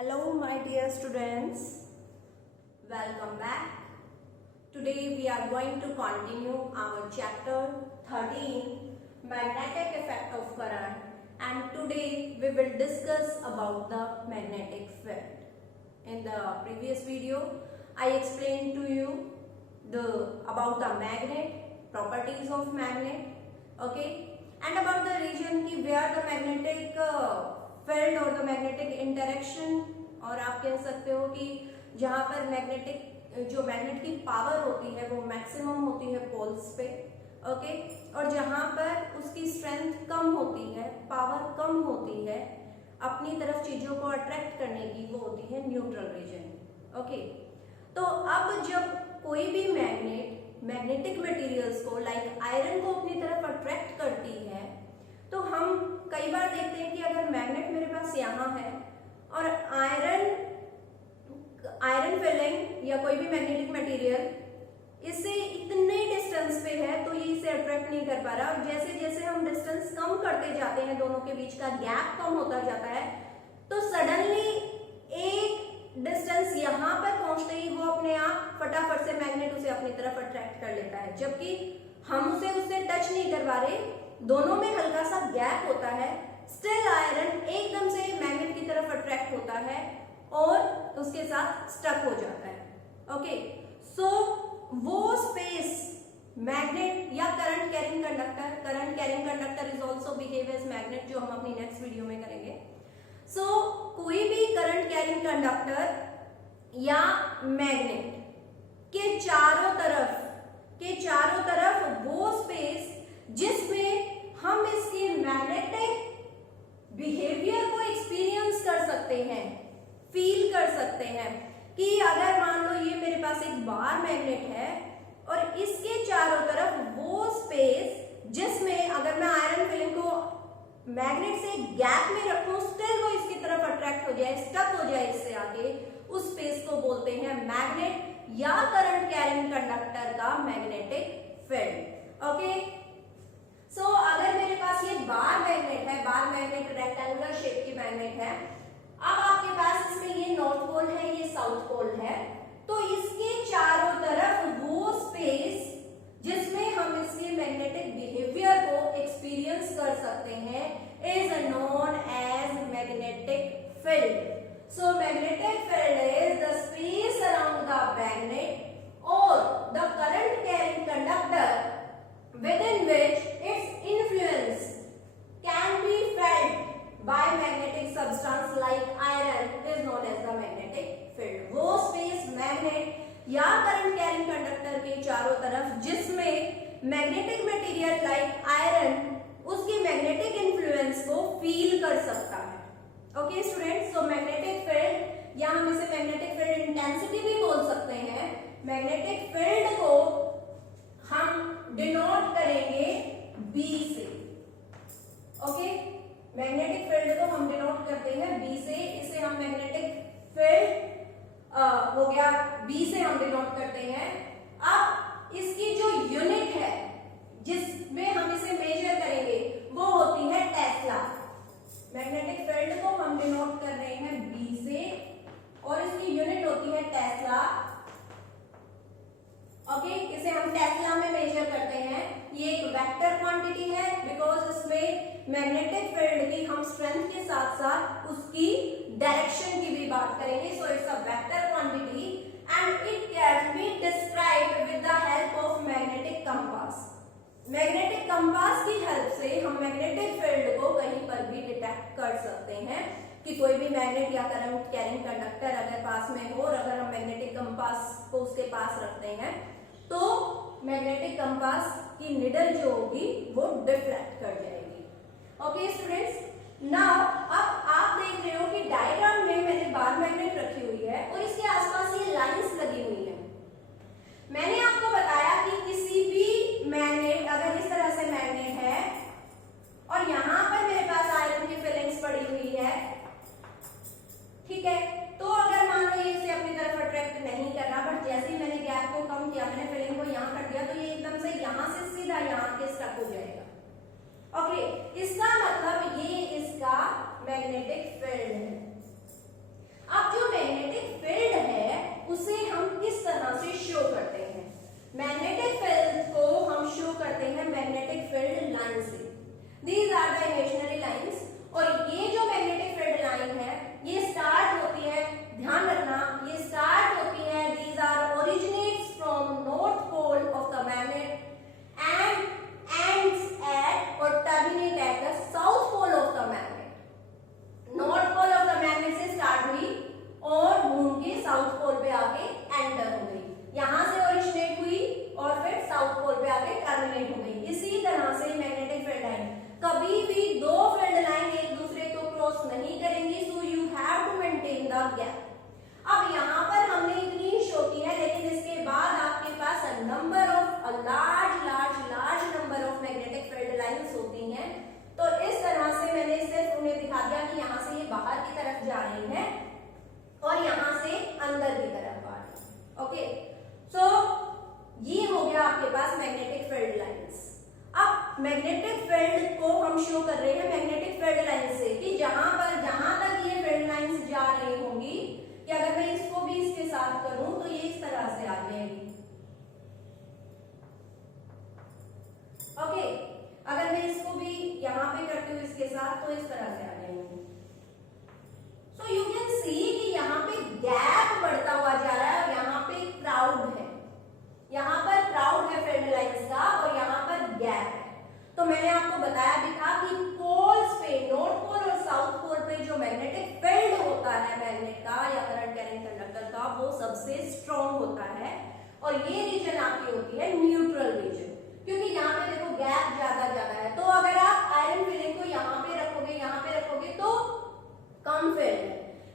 Hello my dear students, welcome back. Today we are going to continue our chapter 13 magnetic effect of current, and today we will discuss about the magnetic field. In the previous video I explained to you about the magnet, properties of magnet, okay, and about the region की where the magnetic field और the magnetic interaction, और आप कह सकते हो कि जहां पर मैग्नेट की पावर होती है वो मैक्सिमम होती है पोल्स पे, ओके, और जहां पर उसकी स्ट्रेंथ कम होती है, पावर कम होती है अपनी तरफ चीजों को अट्रैक्ट करने की, वो होती है न्यूट्रल रीजन, ओके। तो अब जब कोई भी मैग्नेटिक मटेरियल्स को लाइक आयरन को अपनी तरफ अट्रैक्ट करती है, तो हम कई बार देखते हैं कि अगर मैग्नेट मेरे पास यहाँ है और आयरन फिलिंग या कोई भी मैग्नेटिक मटेरियल इससे इतने डिस्टेंस पे है तो ये इसे अट्रैक्ट नहीं कर पा रहा, और जैसे जैसे हम डिस्टेंस कम करते जाते हैं, दोनों के बीच का गैप कम होता जाता है, तो सडनली एक डिस्टेंस यहाँ पर पहुंचते ही वो अपने आप फटाफट से मैग्नेट उसे अपनी तरफ अट्रैक्ट कर लेता है, जबकि हम उसे उससे टच नहीं कर पा रहे, दोनों में हल्का सा गैप होता है, स्टिल आयरन एकदम से मैग्नेट की तरफ अट्रैक्ट होता है और उसके साथ स्टक हो जाता है, ओके। सो वो स्पेस मैग्नेट या current carrying conductor is also behave as magnet, जो हम अपनी नेक्स्ट वीडियो में करेंगे। सो कोई भी करंट कैरिंग कंडक्टर या मैग्नेट के चारों तरफ वो स्पेस जिसमें हम इसके मैग्नेटिक बिहेवियर को एक्सपीरियंस कर सकते हैं, फील कर सकते हैं, कि अगर मान लो ये मेरे पास एक बार मैग्नेट है और इसके चारों तरफ वो स्पेस जिसमें अगर मैं आयरन फिलिंग को मैग्नेट से गैप में रखूं, स्टिल वो इसकी तरफ अट्रैक्ट हो जाए, स्टक हो जाए इससे आगे, उस स्पेस को बोलते हैं मैग्नेट या करंट कैरिंग कंडक्टर का मैग्नेटिक फील्ड, ओके। सो अगर मेरे पास ये बार मैग्नेट रेक्टेंगुलर शेप की मैग्नेट है, अब आपके पास इसमें ये नॉर्थ पोल है, ये साउथ पोल है, तो इसके चारों तरफ वो स्पेस जिसमें हम इसके मैग्नेटिक बिहेवियर को एक्सपीरियंस कर सकते हैं is known as magnetic field. So magnetic field is the space around the magnet और the current carrying conductor within which its influence can be felt by magnetic substance like iron is known as the magnetic field। वो space magnet या current carrying conductor के चारों तरफ जिसमें magnetic material like iron उसकी magnetic influence को feel कर सकता है, ओके स्टूडेंट्स। सो मैग्नेटिक फील्ड या हम इसे मैग्नेटिक फील्ड इंटेंसिटी भी बोल सकते हैं। मैग्नेटिक फील्ड को हम डिनोट करेंगे B से, ओके। मैग्नेटिक फील्ड को हम डिनोट करते हैं B से, इसे हम मैग्नेटिक फील्ड हो गया B से हम डिनोट करते हैं। अब इसकी जो यूनिट है जिसमें हम इसे मेजर करेंगे वो होती है टेस्ला। मैग्नेटिक फील्ड को हम डिनोट कर रहे हैं B से और इसकी यूनिट होती है टेस्ला, ओके। इसे हम टेस्ला में मेजर करते हैं। ये एक वेक्टर क्वांटिटी है बिकॉज इसमें मैग्नेटिक फील्ड की हम स्ट्रेंथ के साथ साथ उसकी डायरेक्शन की भी बात करेंगे। So it's a vector quantity and it can be described with the help of magnetic compass. Magnetic compass की हेल्प से हम मैग्नेटिक फील्ड को कहीं पर भी डिटेक्ट कर सकते हैं कि कोई भी मैग्नेट या करंट कैरिंग कंडक्टर अगर पास में हो, और अगर हम मैग्नेटिक कंपास को उसके पास रखते हैं तो मैग्नेटिक कंपास की निडल जो होगी वो डिफ्लेक्ट कर जाएगी, ओके स्टूडेंट्स। नाउ अब आप देख रहे हो कि डायग्राम में मैंने बार मैग्नेट रखी हुई है और इसके आसपास ये लाइंस लगी हुई है। मैंने आपको बताया कि किसी भी मैग्नेट अगर इस तरह से मैग्नेट है और यहाँ पर मेरे पास आयरन की फिलिंग्स पड़ी हुई है, ठीक है, तो अगर मान लो ये इसे अपनी तरफ अट्रैक्ट नहीं कर रहा, बट जैसे ही मैंने गैप को कम किया, मैंने फिलिंग को यहाँ कर दिया, तो ये एकदम से यहाँ से सीधा यहाँ के स्टक हो जाएगा, ओके। इसका मतलब ये इसका मैग्नेटिक फील्ड है, रहे हैं मैग्नेटिक फील्ड लाइन से कि जहां तक ये फील्ड लाइंस जा रही होंगी कि अगर मैं इसको भी इसके साथ करूं तो ये इस तरह से आ जाएगी। ओके, अगर मैं इसको भी यहां पे करती हूँ इसके साथ तो इस तरह से आ जाएंगे। सो यू कैन सी कि यहाँ पे गैप बढ़ता हुआ जा रहा है और यहाँ पे क्राउड है, यहाँ पर क्राउड है फील्ड लाइंस का और यहाँ पर गैप है। तो मैंने आपको बताया भी था कि पोल्स पे, नॉर्थ पोल और साउथ पोल पे जो मैग्नेटिक फील्ड होता है मैग्नेट का या करंट कैरिंग कंडक्टर का, वो सबसे स्ट्रॉन्ग होता है और ये रीजन आपकी होती है न्यूट्रल रीजन, क्योंकि यहाँ पे देखो गैप ज्यादा है। तो अगर आप आयरन फिलिंग को यहाँ पे रखोगे तो कम फील्ड है,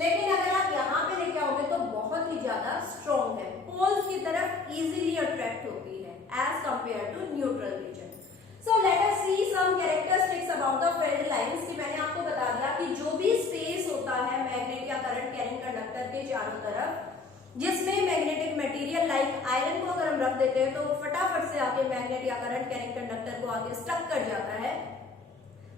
लेकिन अगर आप यहाँ पे लेके आओगे तो बहुत ही ज्यादा स्ट्रॉन्ग है, पोल्स की तरफ इजीली अट्रैक्ट होती है as compare to neutral region. So let us see some characteristics about the field lines कि मैंने आपको बता दिया कि जो भी स्पेस होता है मैग्नेट या करंट कैरिंग कंडक्टर के चारों तरफ, जिसमें मैग्नेटिक मटेरियल लाइक आयरन को अगर हम रख देते हैं तो वो फटाफट से आके मैग्नेट या करंट कैरिंग कंडक्टर को आके स्टक कर जाता है।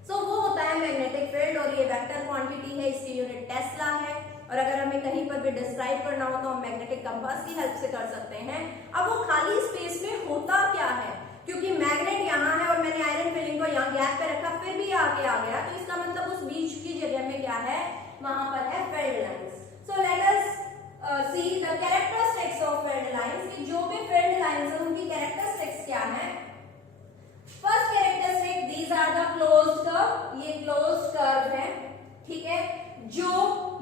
सो वो होता है मैग्नेटिक फील्ड और ये वेक्टर क्वांटिटी है, इसकी यूनिट टेस्ला है। और अगर हमें कहीं पर भी डिस्क्राइब करना हो तो हम मैग्नेटिक कंपास की हेल्प से कर सकते हैं। अब वो खाली स्पेस में होता क्या है, क्योंकि मैग्नेट यहाँ है और मैंने आयरन फिलिंग को यहाँ गैप पे रखा फिर भी आगे आ गया, तो इसका मतलब उस बीच की जगह में क्या है, वहां पर है field lines. So let us see the characteristics of field lines कि जो भी फील्ड लाइंस है उनकी कैरेक्टरिस्टिक्स क्या है। First characteristic, these are the closed curve, ये क्लोज्ड कर्व है, ठीक है, जो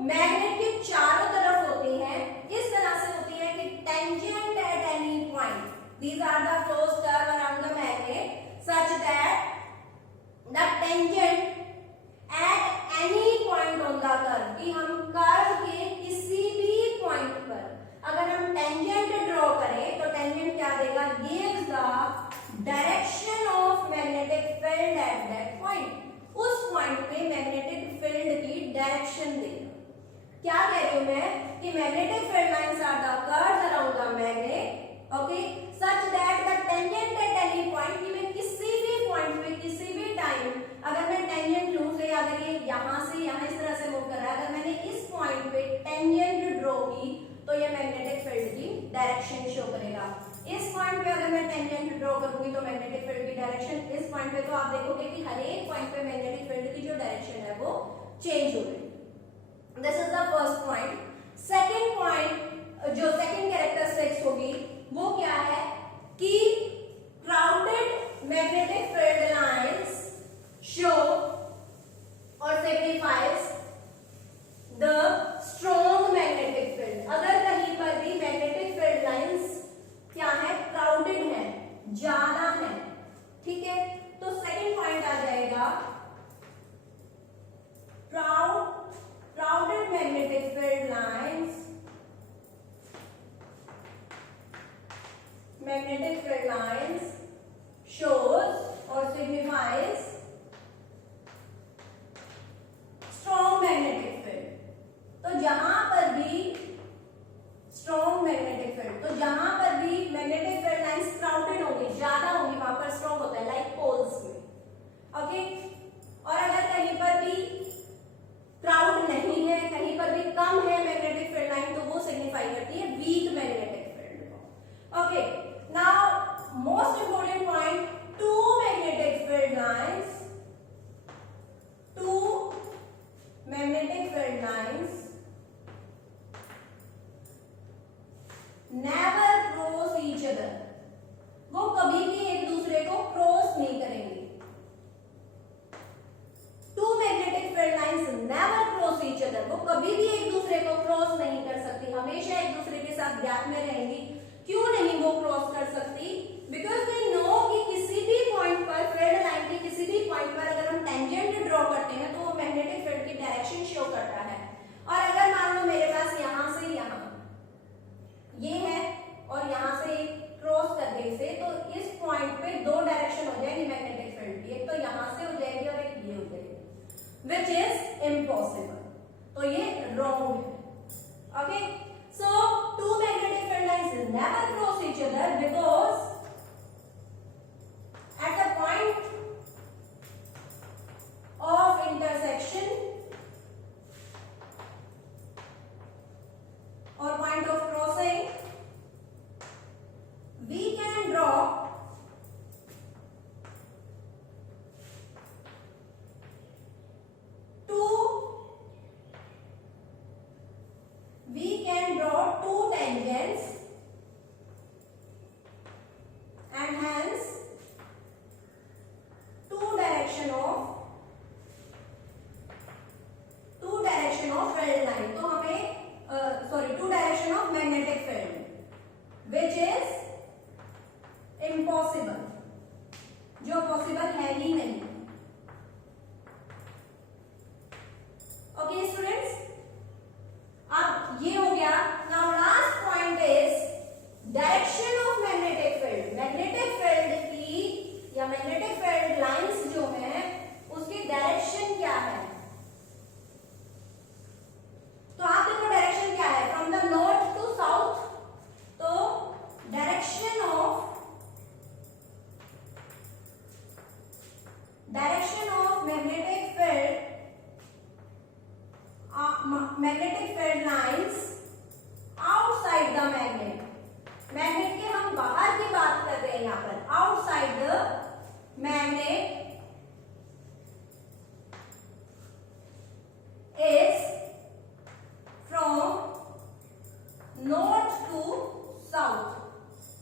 मैग्नेट के चारों तरफ होती है, इस तरह से होती है कि tangent at any point, these are the closed curve around the magnet such that the tangent at any point on the curve, कि हम कर्व के किसी भी पॉइंट पर अगर हम टेंजेंट ड्रॉ करें तो टेंजेंट क्या देगा, gives the direction of magnetic field at that point, उस पॉइंट पे मैग्नेटिक फील्ड की डायरेक्शन देगा। क्या कह रही हूं मैं कि magnetic field lines are the curves around the magnet, okay, such that the tangent at any point, कि मैं किसी भी पॉइंट पे किसी भी टाइम अगर मैं टेंजेंट लूं, से अगर ये यहां से यहां इस तरह से मूव कर रहा है, अगर मैंने इस पॉइंट पे टेंजेंट ड्रॉ की तो ये मैग्नेटिक फील्ड की डायरेक्शन शो करेगा। इस पॉइंट पे अगर मैं टेंजेंट ड्रॉ करूंगी तो मैग्नेटिक फील्ड की डायरेक्शन इस पॉइंट पे, तो आप देखोगे कि हर एक पॉइंट पे मैग्नेटिक फील्ड की जो डायरेक्शन है वो चेंज हो गई। This is the first point. Second point, जो सेकंड कैरेक्टरिस्टिक्स होगी वो क्या है कि crowded magnetic field lines show और signifies the strong magnetic field. अगर कहीं पर भी मैग्नेटिक फील्ड लाइंस क्या है, क्राउडेड है, ज्यादा है, ठीक है, तो सेकंड पॉइंट आ जाएगा crowded magnetic field lines shows or signifies strong magnetic field। तो जहां पर भी strong magnetic field, तो जहां पर भी magnetic field lines crowded होंगी, ज्यादा होंगी, वहां पर strong होता है, like poles में, ओके। और अगर कहीं पर भी क्राउड नहीं है, कहीं पर भी कम है मैग्नेटिक फील्ड लाइन, तो वो सिग्निफाई करती है वीक मैग्नेटिक फील्ड को, okay. Now most important point, two magnetic field lines never cross each other, वो कभी भी एक दूसरे को क्रॉस नहीं करेंगे। Two magnetic field lines never cross each other, वो कभी भी एक दूसरे को क्रॉस नहीं कर सकती, हमेशा एक दूसरे के साथ गैप में रहेंगी। क्यों नहीं वो क्रॉस कर सकती, बिकॉज दे नो कि किसी भी पॉइंट पर, फील्ड लाइन के किसी भी पॉइंट पर अगर हम टेंजेंट ड्रॉ करते हैं तो वो मैग्नेटिक फील्ड की डायरेक्शन शो करता है। और अगर मान लो मेरे पास यहां से यहां ये है और यहां से क्रॉस करने से, तो इस पॉइंट पे दो डायरेक्शन हो जाएगी मैग्नेटिक फील्ड की, एक तो यहां से हो जाएगी और एक ये हो जाएगी, which is impossible, तो ये wrong है, okay। So two magnetic field lines never cross each other because at the point draw two tangents and hence two direction of field line. तो हमें two direction of magnetic field, which is impossible, जो possible है ही नहीं. Okay students, अब ये हो गया. Now last point is direction of magnetic field. magnetic field की या magnetic field lines जो है उसकी डायरेक्शन क्या है. तो आप देखो डायरेक्शन क्या है, from the north to south. तो direction of magnetic field lines outside the magnet. Magnet के हम बाहर की बात कर रहे हैं यहाँ पर. Outside the magnet is from north to south.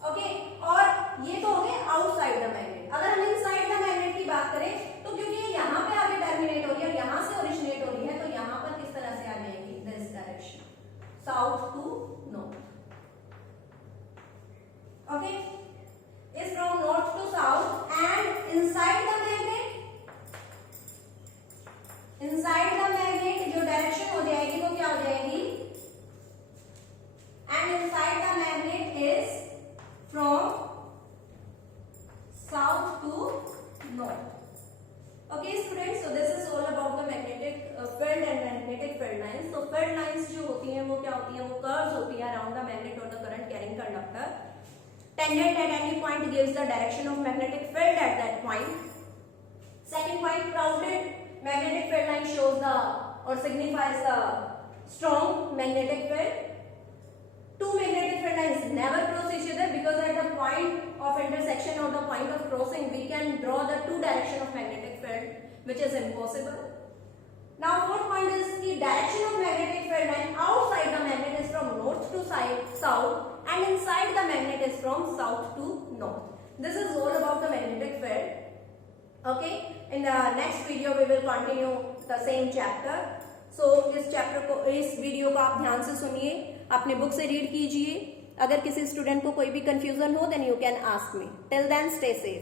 Okay, और ये तो हो गए आउटसाइड द मैग्नेट. अगर हम इनसाइड द मैग्नेट की बात करें तो क्योंकि ये यहाँ पे आगे टर्मिनेट हो रही है और यहाँ से ओरिजिनेट हो रही है, तो यहाँ पर किस तरह से आ जाएगी, this direction, south to north. Okay, is from north to south and inside the magnet जो डायरेक्शन हो जाएगी वो क्या हो जाएगी, and inside the magnet is from south to north. Okay students, so this is all about the magnetic field and magnetic field lines. So field lines जो होती हैं वो क्या होती हैं, वो curves होती हैं around the magnet or the current carrying conductor. Tangent at any point gives the direction of magnetic field at that point. Second point, crowded magnetic field line shows the or signifies the strong magnetic field. Two magnetic field lines never cross each other because at the point of intersection or the point of crossing we can draw the two direction of magnetic field, which is impossible. Now fourth point is the direction of magnetic field line outside the magnet is from north to south and inside the magnet is from south to north. This is all about the magnetic field. Okay, in the next video we will continue the same chapter. So इस video को आप ध्यान से सुनिए, अपने book से read कीजिए. अगर किसी स्टूडेंट को कोई भी कंफ्यूजन हो then you can ask me. Till then stay safe.